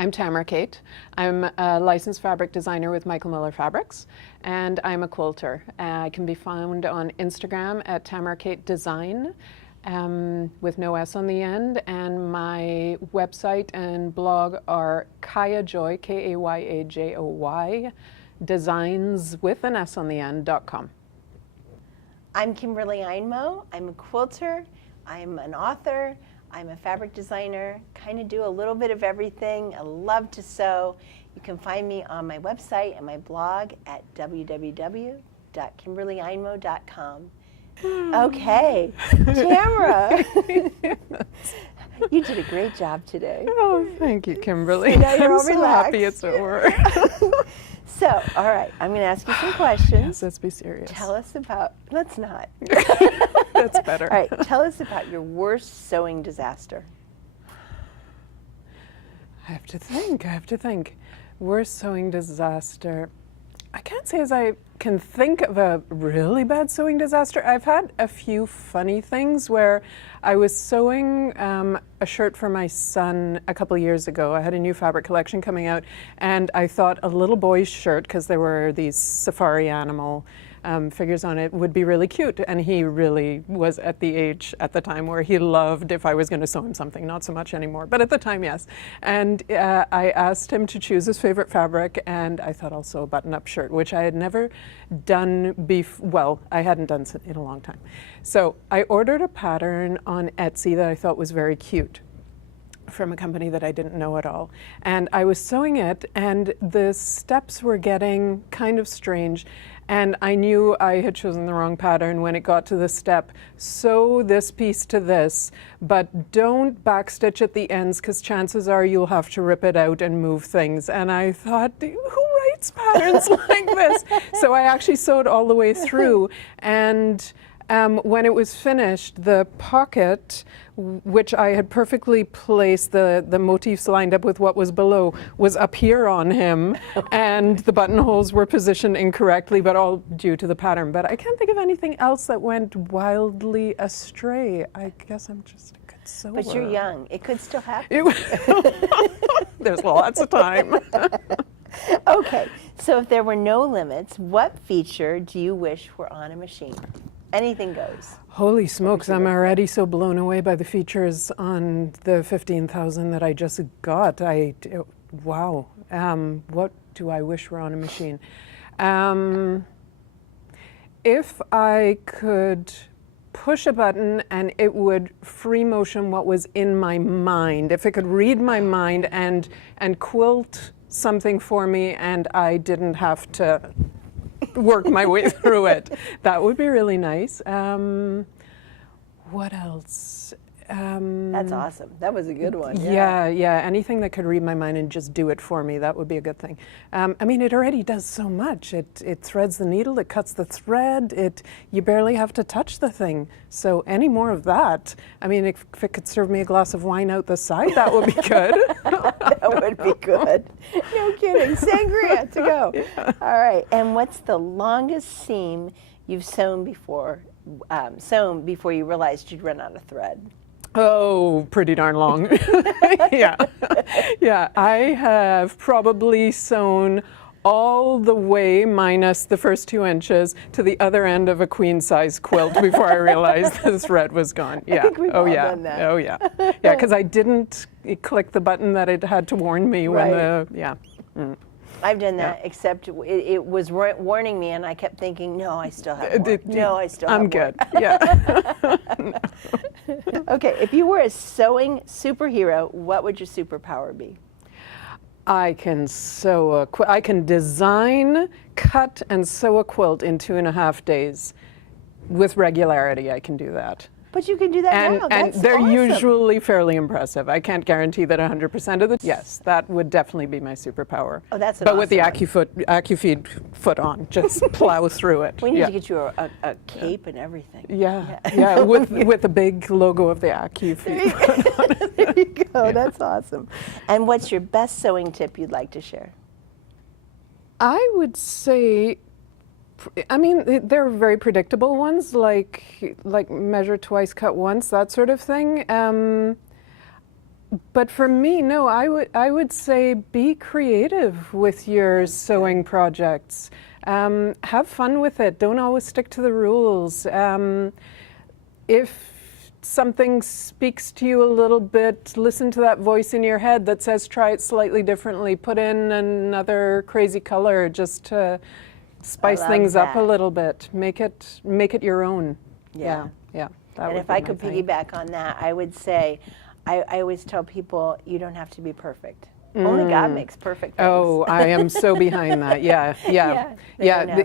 I'm Tamara Kate. I'm a licensed fabric designer with Michael Miller Fabrics, and I'm a quilter. I can be found on Instagram at Tamara Kate Design, with no S on the end, and my website and blog are Kayajoy, Kayajoy, designs with an S on the end.com. I'm Kimberly Einmo. I'm a quilter, I'm an author, I'm a fabric designer, kind of do a little bit of everything. I love to sew. You can find me on my website and my blog at www.kimberlyeinmo.com. Okay, Tamara, you did a great job today. Oh, thank you, Kimberly. So now you're I'm all so relaxed. happy it's over. So, all right, I'm going to ask you some questions. Yes, let's be serious. Tell us about, let's not. That's better. All right, tell us about your worst sewing disaster. I have to think. Worst sewing disaster. I can't say as I can think of a really bad sewing disaster. I've had a few funny things where I was sewing a shirt for my son a couple years ago. I had a new fabric collection coming out, and I thought a little boy's shirt, because there were these safari animal figures on it, would be really cute. And he really was at the age at the time where he loved if I was going to sew him something, not so much anymore, but at the time, yes. And I asked him to choose his favorite fabric, and I thought I'll sew a button-up shirt, which I had never done well, I hadn't done in a long time. So I ordered a pattern on Etsy that I thought was very cute from a company that I didn't know at all. And I was sewing it, and the steps were getting kind of strange. And I knew I had chosen the wrong pattern when it got to the step. Sew this piece to this, but don't backstitch at the ends, because chances are you'll have to rip it out and move things. And I thought, who writes patterns like this? So I actually sewed all the way through. And when it was finished, the pocket, which I had perfectly placed, the motifs lined up with what was below, was up here on him, and the buttonholes were positioned incorrectly, but all due to the pattern. But I can't think of anything else that went wildly astray. I guess I'm just a good sewer. But you're young. It could still happen. There's lots of time. Okay, so if there were no limits, what feature do you wish were on a machine? Anything goes. Holy smokes, I'm already so blown away by the features on the 15,000 that I just got. Wow. What do I wish were on a machine? If I could push a button and it would free motion what was in my mind, if it could read my mind and quilt something for me, and I didn't have to work my way through it, that would be really nice. What else? That's awesome. That was a good one. Yeah, anything that could read my mind and just do it for me, that would be a good thing. I mean, it already does so much. It threads the needle, it cuts the thread, you barely have to touch the thing. So any more of that, I mean, if it could serve me a glass of wine out the side, that would be good. That would be good. No kidding. Sangria to go. Yeah. All right. And what's the longest seam you've sewn before you realized you'd run out of thread? Oh, pretty darn long. Yeah. I have probably sewn all the way, minus the first 2 inches, to the other end of a queen-size quilt before I realized the thread was gone. Yeah. I think we've all done that. Oh yeah. Yeah, because I didn't click the button that it had to warn me when I've done that, except it was warning me, and I kept thinking, no, I still have more. No, I still have I'm more. good. Yeah. Okay, if you were a sewing superhero, what would your superpower be? I can sew I can design, cut, and sew a quilt in 2.5 days. With regularity, I can do that. But you can do that now. And That's they're awesome. Usually fairly impressive. I can't guarantee that 100% of the. Yes, that would definitely be my superpower. Oh, that's an But with the awesome AccuFeed foot on, just plow through it. We need to get you a cape and everything. Yeah, with the big logo of the AccuFeed foot on it. There you go. That's awesome. And what's your best sewing tip you'd like to share? I would say, I mean, there are very predictable ones, like measure twice, cut once, that sort of thing. But for me, no, I would say be creative with your sewing projects. Have fun with it. Don't always stick to the rules. If something speaks to you a little bit, listen to that voice in your head that says try it slightly differently. Put in another crazy color just to spice things up a little bit. Make it your own. Yeah. And if I could piggyback on that, I would say, I always tell people, you don't have to be perfect. Only God makes perfect things. Oh, I am so behind that. Yeah.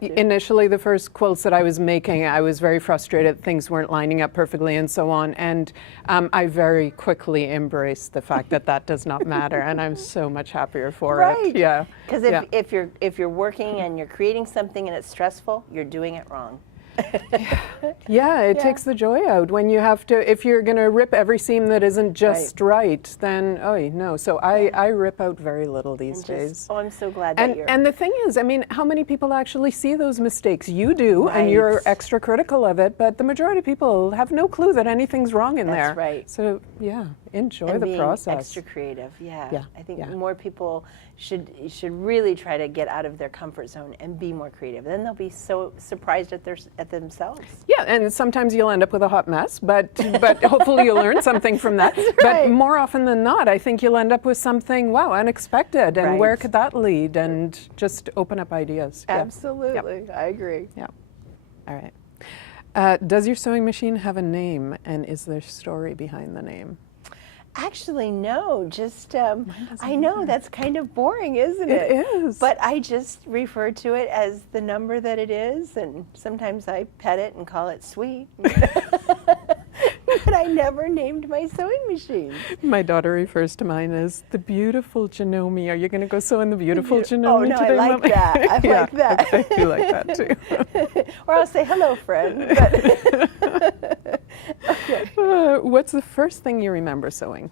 Initially, the first quilts that I was making, I was very frustrated. Things weren't lining up perfectly and so on. And I very quickly embraced the fact that that does not matter. And I'm so much happier for it. Yeah. Because if you're working and you're creating something and it's stressful, you're doing it wrong. It takes the joy out when you have to. If you're going to rip every seam that isn't just right, then no. So I rip out very little these days. Oh, I'm so glad that you're. And the thing is, I mean, how many people actually see those mistakes? You do, and you're extra critical of it. But the majority of people have no clue that anything's wrong in there. That's right. So enjoy the process. Extra creative. Yeah. I think more people should really try to get out of their comfort zone and be more creative. Then they'll be so surprised at themselves. Yeah, and sometimes you'll end up with a hot mess, but hopefully you'll learn something from that. That's right. But more often than not, I think you'll end up with something, unexpected, and where could that lead? And just open up ideas. Absolutely, I agree. Yeah. All right. Does your sewing machine have a name, and is there a story behind the name? Actually, no, just, I know that's kind of boring, isn't it? It is. But I just refer to it as the number that it is, and sometimes I pet it and call it sweet. But I never named my sewing machine. My daughter refers to mine as the beautiful Janome. Are you going to go sew in the beautiful Janome no, today, I like Mommy? that. I like that. I do like that, too. Or I'll say, hello, friend. But okay. What's the first thing you remember sewing?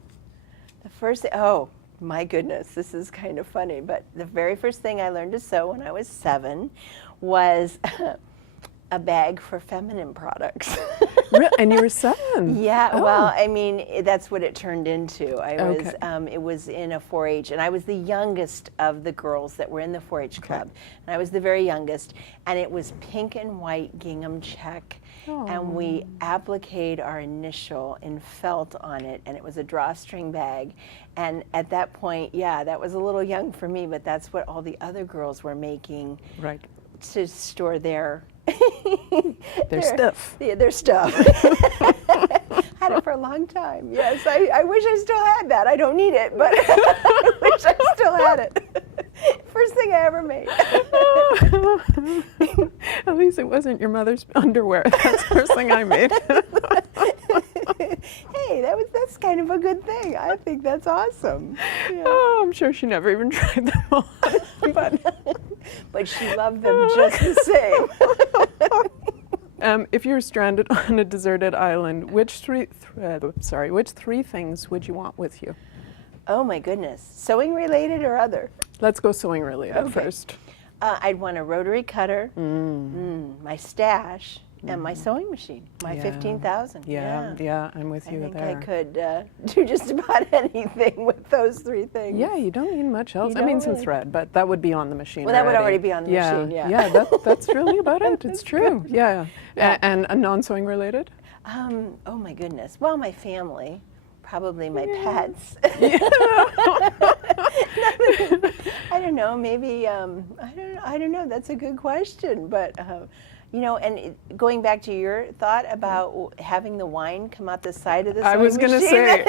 The first thing, oh, my goodness, this is kind of funny, but the very first thing I learned to sew when I was 7 was a bag for feminine products. And you were 7? Yeah, well, I mean, that's what it turned into. It was in a 4-H, and I was the youngest of the girls that were in the 4-H club. And I was the very youngest, and it was pink and white gingham check. And we appliqued our initial in felt on it, and it was a drawstring bag. And at that point, that was a little young for me, but that's what all the other girls were making to store their stuff. Yeah, their stuff. Had it for a long time. Yes, I wish I still had that. I don't need it, but I wish I still had it. First thing I ever made. At least it wasn't your mother's underwear. That's the first thing I made. Hey, that's kind of a good thing. I think that's awesome. Yeah. Oh, I'm sure she never even tried them on. But she loved them just the same. If you were stranded on a deserted island, which three things would you want with you? Oh my goodness, sewing related or other? Let's go sewing related first. I'd want a rotary cutter, my stash, and my sewing machine, my 15,000. Yeah, I'm with you there. I think I could do just about anything with those 3 things. Yeah, you don't need much else. I mean, some thread, but that would be on the machine. Well, that would already be on the machine, Yeah, that's really about it. It's true. Yeah. And a non-sewing related? Oh my goodness. Well, my family. Probably my pets. I don't know. Maybe I don't know. That's a good question. But and going back to your thought about having the wine come out the side of the sewing I was going to say,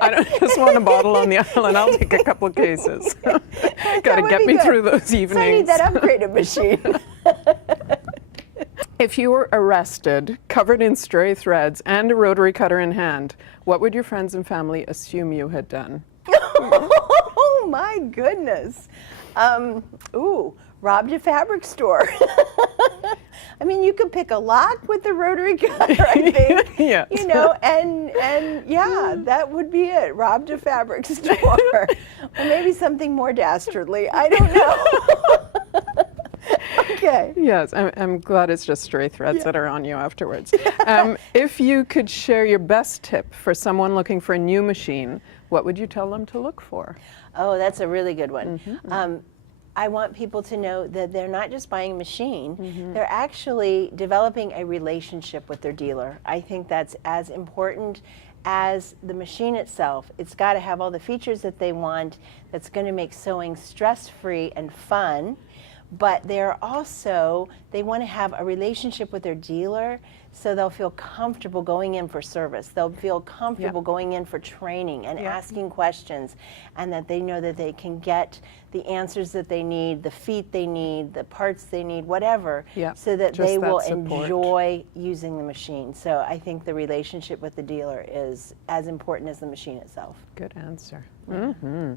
I don't just want a bottle on the island. I'll take a couple of cases. Got to get me through those evenings. So I need that upgraded machine. If you were arrested, covered in stray threads, and a rotary cutter in hand, what would your friends and family assume you had done? Oh my goodness. Robbed a fabric store. I mean, you could pick a lock with the rotary cutter, I think. Yes. And that would be it. Robbed a fabric store. Or maybe something more dastardly. I don't know. Okay. Yes, I'm glad it's just stray threads Yeah. that are on you afterwards. If you could share your best tip for someone looking for a new machine, what would you tell them to look for? Oh, that's a really good one. Mm-hmm. I want people to know that they're not just buying a machine, they're actually developing a relationship with their dealer. I think that's as important as the machine itself. It's got to have all the features that they want, that's going to make sewing stress-free and fun. But they're also, they want to have a relationship with their dealer so they'll feel comfortable going in for service. They'll feel comfortable going in for training and asking questions, and that they know that they can get the answers that they need, the feet they need, the parts they need, whatever, so that they will enjoy using the machine. So I think the relationship with the dealer is as important as the machine itself. Good answer. Mm-hmm.